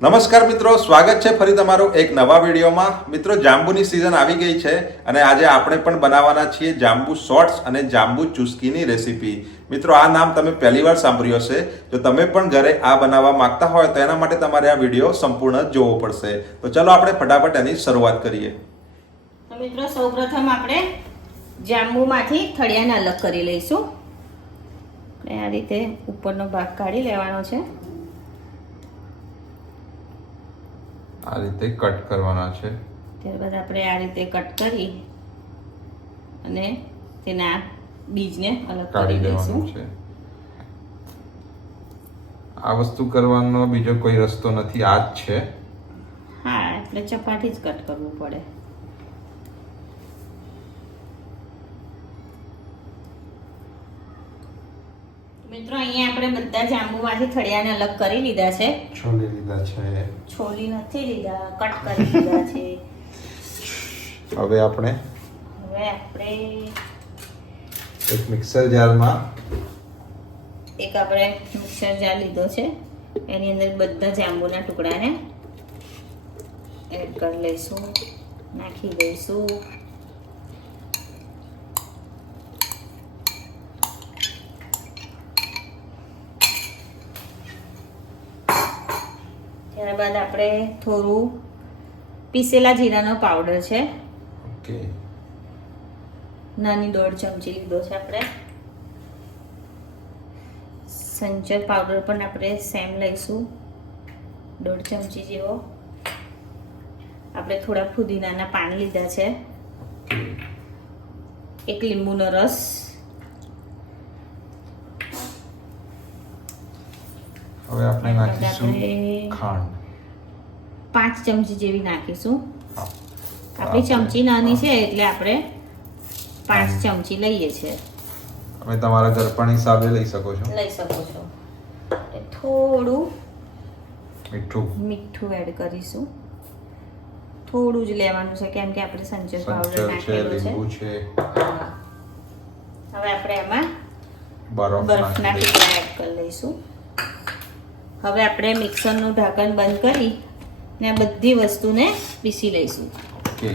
નમસ્કાર મિત્રો, સ્વાગત છે ફરી તમારું એક નવા વિડીયોમાં. મિત્રો, જાંબુની સિઝન આવી ગઈ છે અને આજે આપણે પણ બનાવવાના છીએ જાંબુ શોર્ટ્સ અને જાંબુ ચુસ્કીની રેસીપી. મિત્રો, આ નામ તમે પહેલી વાર સાંભળ્યું હશે. જો તમે પણ ઘરે આ બનાવવા માંગતા હોય તો એના માટે તમારે આ વિડીયો સંપૂર્ણ જોવો પડશે. તો ચલો આપણે ફટાફટ એની શરૂઆત કરીએ. તો મિત્રો, સૌપ્રથમ આપણે જાંબુમાંથી થળિયાને અલગ કરી લઈશું. આ રીતે ઉપરનો ભાગ કાઢી લેવાનો છે. આ રીતે કટ કરવાના છે. ત્યારબાદ આપણે આ રીતે કટ કરી અને તેના બીજને અલગ કરી દઈશું. આ વસ્તુ કરવાનો બીજો કોઈ રસ્તો નથી, આ જ છે. હા, એટલે ચપાટી જ કટ કરવું પડે. મિત્રો, અહીંયા આપણે બધા જાંબુમાંથી થળિયાને અલગ કરી લીધા છે. છોલી લીધા છે. છોલી નથી લીધા, કટ કરી લીધા છે. હવે આપણે એક મિક્સર જારમાં મિક્સર જાર લીધો છે. એની અંદર બધા જાંબુના ટુકડાને એડ કરી લઈશું, નાખી દઈશું. ત્યારબાદ આપણે થોડું પીસેલા જીરાનો પાવડર છે. ઓકે, નાની 1.5 ચમચી લીધો છે. આપણે સંચર પાવડર પણ આપણે સેમ લઈશું, 1.5 ચમચી જેવો. આપણે થોડા ફુદીનાના પાન લીધા છે. એક લીંબુનો રસ. હવે આપણે નાખીશું ખાંડ. 5 ચમચી જેવી નાખીશું. આપણી ચમચી નાની છે એટલે આપણે 5 ચમચી લઈએ છીએ. તમે તમારા ઘરપણ હિસાબે લઈ શકો છો. થોડું મીઠું એડ કરીશું. થોડું જ લેવાનું છે કેમ કે આપણે સંચર પાવડર નાખેલો છે. હવે આપણે એમાં બરફના ટુકડા એડ કરી લઈશું. હવે આપણે મિક્સરનું ઢાંકણ બંધ કરી ને આ બધી વસ્તુને પીસી લઈશું. ઓકે,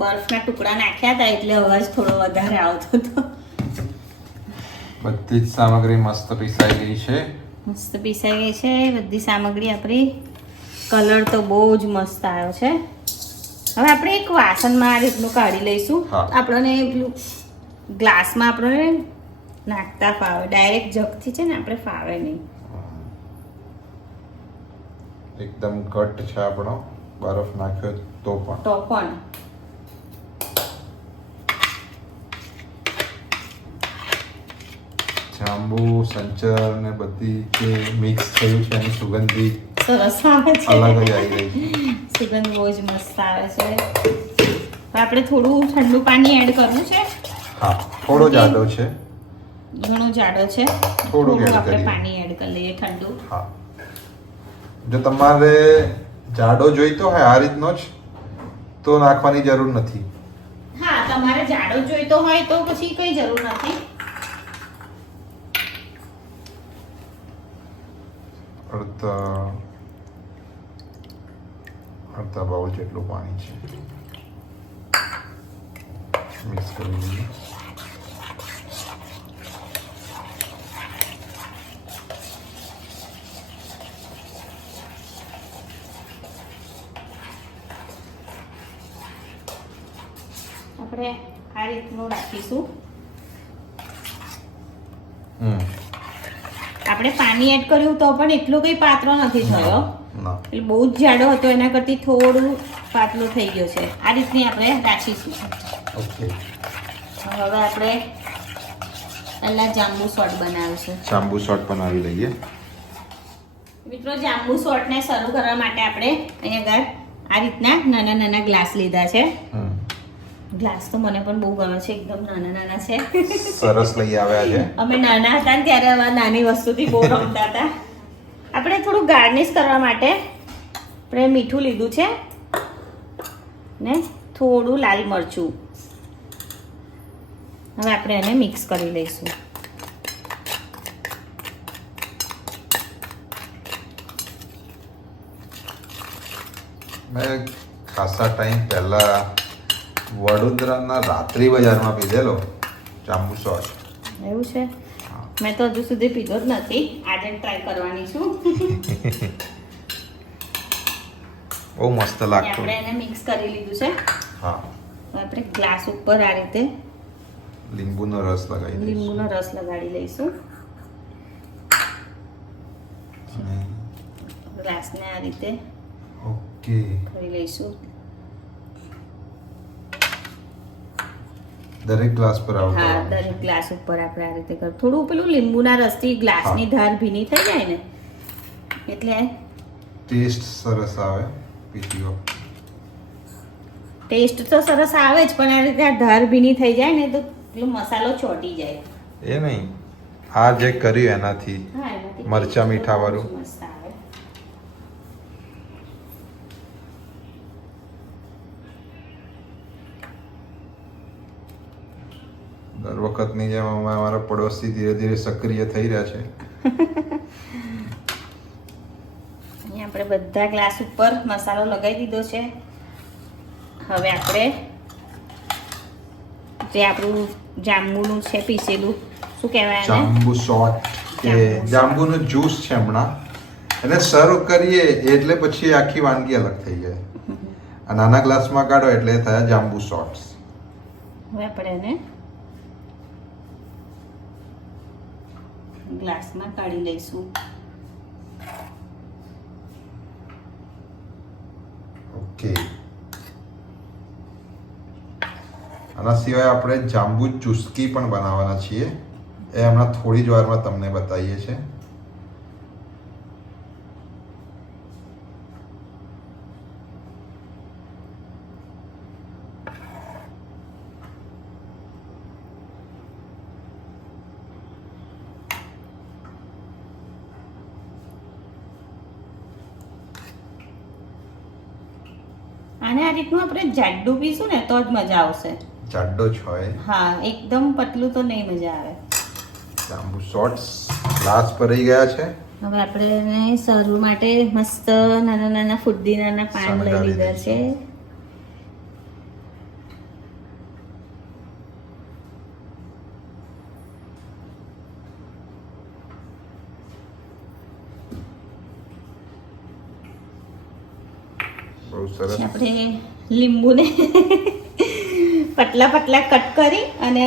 બરફના ટુકડા નાખ્યા હતા એટલે અવાજ થોડો વધારે આવતો હતો. બધી જ સામગ્રી મસ્ત પીસાઈ ગઈ છે. મસ્ત પીસાઈ ગઈ છે બધી સામગ્રી આપણી. કલર તો બહુ જ મસ્ત આવ્યો છે. હવે આપણે એક વાસણમાં આ રીતનું કાઢી લઈશું. આપણને પેલું ગ્લાસમાં આપણે નાખતા ફાવે, ડાયરેક્ટ જગથી છે ને આપણે ફાવે નહીં. એકદમ ઘટ છે આપણો. બરફ નાખ્યો તો પણ જાંબુ સંચર ને બધી જે મિક્સ થયું છે એની સુગંધી સરસ આવે છે. અલગ જ આવી ગઈ છે. સુગંધ બહુ જ મસ્ત આવે છે. આપણે થોડું ઠંડુ પાણી એડ કરવું છે. હા, થોડો જાડો છે. ઘણો જાડો છે. થોડું આપણે પાણી એડ કરી લઈએ ઠંડુ. હા, જો તમારે જાડો જોઈતો હોય આ રીતનો જ તો નાખવાની જરૂર નથી. હા, તમારે જાડો જોઈતો હોય તો પછી કઈ જરૂર નથી. અડધા બાઉલ જેટલું પાણી છે. મિક્સ કરી દઈએ. આપણે આ રીતનું રાખીશું. આપણે પાણી એડ કર્યું તો પણ એટલો કઈ પાતળો નથી થયો ના એટલે બહુ જ જાડો હતો એના કરતી થોડું પાતળું થઈ ગયો છે આ રીતની આપણે રાખીશું ઓકે હવે આપણે પહેલા જાંબુ શોટ બનાવીશું જાંબુ શોટ બનાવી લઈએ મિત્રો જાંબુ શોટને શરૂ કરવા માટે આપણે અહીંયા આગળ આ રીતના નાના નાના ગ્લાસ લીધા છે ગ્લાસ તો મને પણ બહુ ગમે છે એકદમ નાના નાના છે સરસ લઈ આવ્યા છે અમે નાના હતા ને ત્યારે આવા નાની વસ્તુથી બહુ રમતા હતા આપણે થોડું ગાર્નિશ કરવા માટે આપણે મીઠું લીધું છે ને થોડું લાલ મરચું હવે આપણે એને મિક્સ કરી લઈશું મેં ખાસા ટાઈમ પહેલા વડોદરાના રાત્રિ બજારમાં પીધેલો જાંબુ શોટ એવું છે મેં તો હજુ સુધી પીધો જ નથી આજે ટ્રાય કરવાની છું બહુ મસ્ત લાગતું આપણે એને મિક્સ કરી લીધું છે હા હવે આપણે ગ્લાસ ઉપર આ રીતે લીંબુનો રસ લગાવી દઈશું લીંબુનો રસ લગાડી લઈશું ગ્લાસને આ રીતે ઓકે કરી લઈશું દરેક ગ્લાસ પર આવું હા દરેક ગ્લાસ ઉપર આપણે આ રીતે કર થોડું પેલું લીંબુના રસથી ગ્લાસની ધાર ભીની થઈ જાય ને એટલે ટેસ્ટ સરસ આવે પીતી વખતે ટેસ્ટ તો સરસ આવે જ પણ આ રીતે આ ધાર ભીની થઈ જાય ને તો પેલો મસાલો ચોટી જાય એ નહીં આ જે કર્યું એનાથી હા એનાથી મરચાં મીઠા વાળું. બહુ જ મસ્ત આવે દર વખતની જેમ અમે અમારા પડોશી ધીરે ધીરે સક્રિય થઈ રહ્યા છે અહીંયા આપણે બધા ગ્લાસ ઉપર મસાલો લગાવી દીધો છે હવે આપણે જે આપણું જાંબુનું છે પીસેલું શું કહેવાય એને જાંબુ શોટ કે જાંબુ જાંબુનું જ્યુસ છે હમણાં એને સર્વ કરીએ એટલે પછી આખી વાનગી અલગ થઈ જાય આ નાના ગ્લાસમાં કાઢો એટલે એ થયા જાંબુ શોટ્સ હવે આપણે એને ગ્લાસમાં કાઢી લઈશું ઓકે આના સિવાય આપણે જાંબુ ચુસ્કી પણ બનાવવાના છીએ એ હમણાં થોડી જ વારમાં તમને બતાવીએ છીએ આને આ રીતનું આપણે જાડું પીશું ને તો જ મજા આવશે જાડો જ હોય હા એકદમ પતલું તો નહીં મજા આવે જાંબુ શોટ્સ ગ્લાસ ભરાઈ ગયા છે હવે આપણે એને સર્વ માટે મસ્ત નાના નાના ફુદીનાના પાન લઈ શણગારી લીધા છે બહુ સરસ આપણે લીંબુને પતલા પતલા કટ કરી અને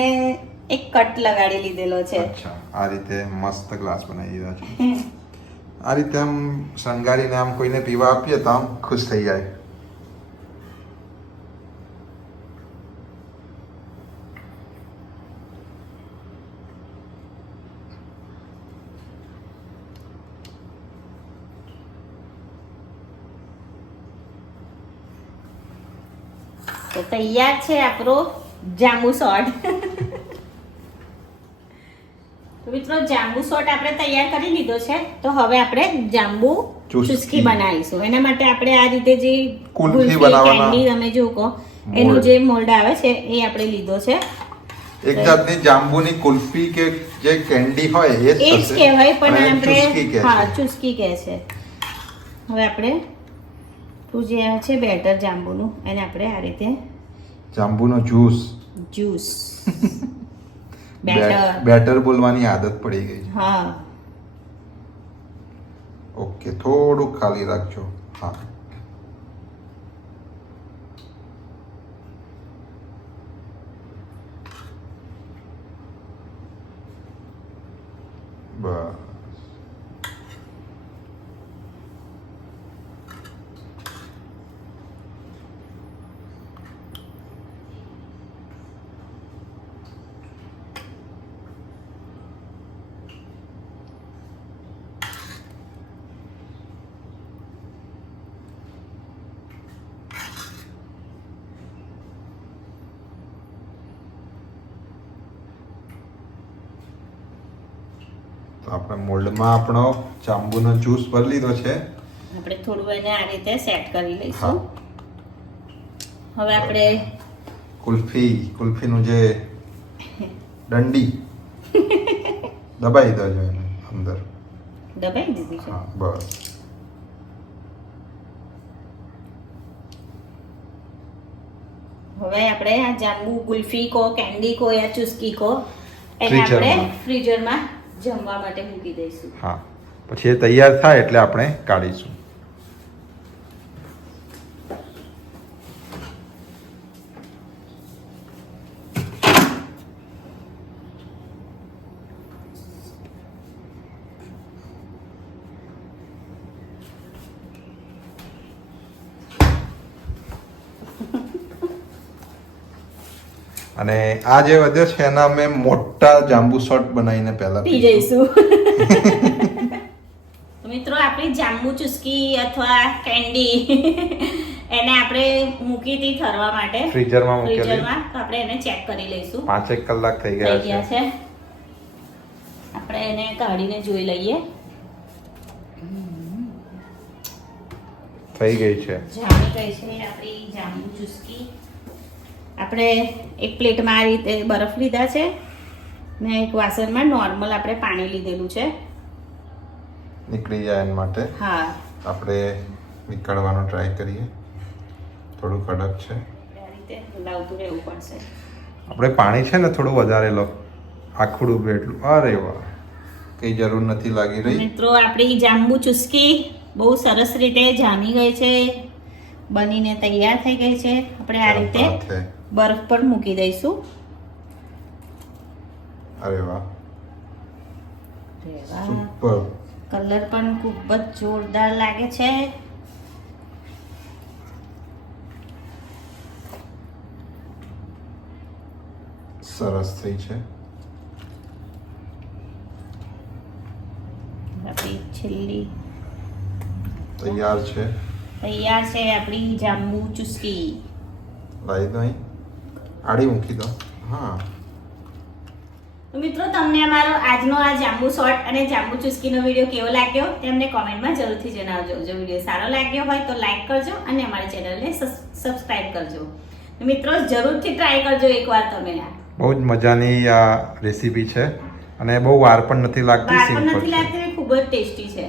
એક કટ લગાડી લીધેલો છે અચ્છા આ રીતે મસ્ત ગ્લાસ બનાવી દીધા છે આ રીતે આમ શણગારીને આમ કોઈને પીવા આપીએ તો આમ ખુશ થઈ જાય તો તૈયાર છે આપણો જાંબુ શોટ તો મિત્રો જાંબુ શોટ આપણે તૈયાર કરી લીધો છે તો હવે આપણે જાંબુ ચુસ્કી બનાવીશું એના માટે આપણે આ રીતે જે કુલ્ફી બનાવવાના કેન્ડી તમે જો કહો એનું જે મોલ્ડ આવે છે એ આપણે લીધો છે એક જાતની જાંબુની કુલ્ફી કે જે કેન્ડી હોય એ એ જ કહેવાય પણ અને ચુસ્કી આપણે કહે હા છે. ચુસ્કી કહે છે હવે આપણે તું જે છે બેટર જાંબુનું એને આપણે આ રીતે જાંબુનો જ્યુસ જ્યુસ બેટર બેટર બોલવાની આદત પડી ગઈ છે હા ઓકે થોડું ખાલી રાખજો હા બસ તો આપણે મોલ્ડમાં આપણો જાંબુનો જ્યુસ ભરી લીધો છે. આપણે થોડું એને આ રીતે સેટ કરી લઈશું. હવે આપણે કુલ્ફીનું જે દંડી દબાઈ દેજો એને અંદર. દબાઈ દીધી છે. હા બસ. હવે આપણે આ જાંબુ ગુલ્ફી કો કેન્ડી કો યા ચુસ્કી કો એને આપણે ફ્રીઝરમાં જમવા માટે મૂકી દઈશું. હા પછી એ તૈયાર થાય એટલે આપણે કાઢીશું. અને આ જે વધ્યો છે એના અમે મોટા જાંબુ શોટ બનાવીને પહેલા પી જઈશું. મિત્રો આપણી જાંબુ ચુસ્કી અથવા કેન્ડી એને આપણે મૂકી હતી ઠરવા માટે ફ્રીઝરમાં મૂકેલી. ફ્રીઝરમાં તો આપણે એને ચેક કરી લઈશું. 5 કલાક થઈ ગયા છે. આપણે એને કાઢીને જોઈ લઈએ. થઈ ગઈ છે. જામી ગઈ છે આપણી જાંબુ ચુસ્કી. આપણે એક પ્લેટમાં આ રીતે બરફ લીધા છે ને એક વાસણમાં નોર્મલ આપણે પાણી લીધેલું છે. નીકળી જાય એના માટે હા આપણે નીકળવાનો ટ્રાય કરીએ. થોડું કડક છે. આ રીતે હલાવતું રહેવું પડશે. આપણે પાણી છે ને થોડું વધારે લો. આખું ડૂબે એટલું. અરે વાહ, કઈ જરૂર નથી લાગી રહી. મિત્રો આપણી જાંબુ ચુસ્કી બહુ સરસ રીતે જામી ગઈ છે, બનીને તૈયાર થઈ ગઈ છે. આપણે આ રીતે બરફ પર મૂકી દઈશું. અરે વાહ, સુપર. કલર પણ ખૂબ જ જોરદાર લાગે છે. સરસ થઈ છે. આપણી છેલ્લી તૈયાર છે. તૈયાર છે આપણી જાંબુ ચુસ્કી. લાવી દો અહીં, આડી મૂકી દો. હા તો મિત્રો તમને અમારો આજનો આ જાંબુ શોર્ટ અને જાંબુ ચુસ્કીનો વિડીયો કેવો લાગ્યો તે અમને કોમેન્ટમાં જરૂરથી જણાવજો. જો વિડીયો સારો લાગ્યો હોય તો લાઈક કરજો અને અમારી ચેનલને સબસ્ક્રાઇબ કરજો. મિત્રો જરૂરથી ટ્રાય કરજો એકવાર તમે. આ બહુ જ મજાની આ રેસીપી છે અને બહુ વાર પણ નથી લાગતી. વાર પણ નથી લાગતી, ખૂબ જ ટેસ્ટી છે.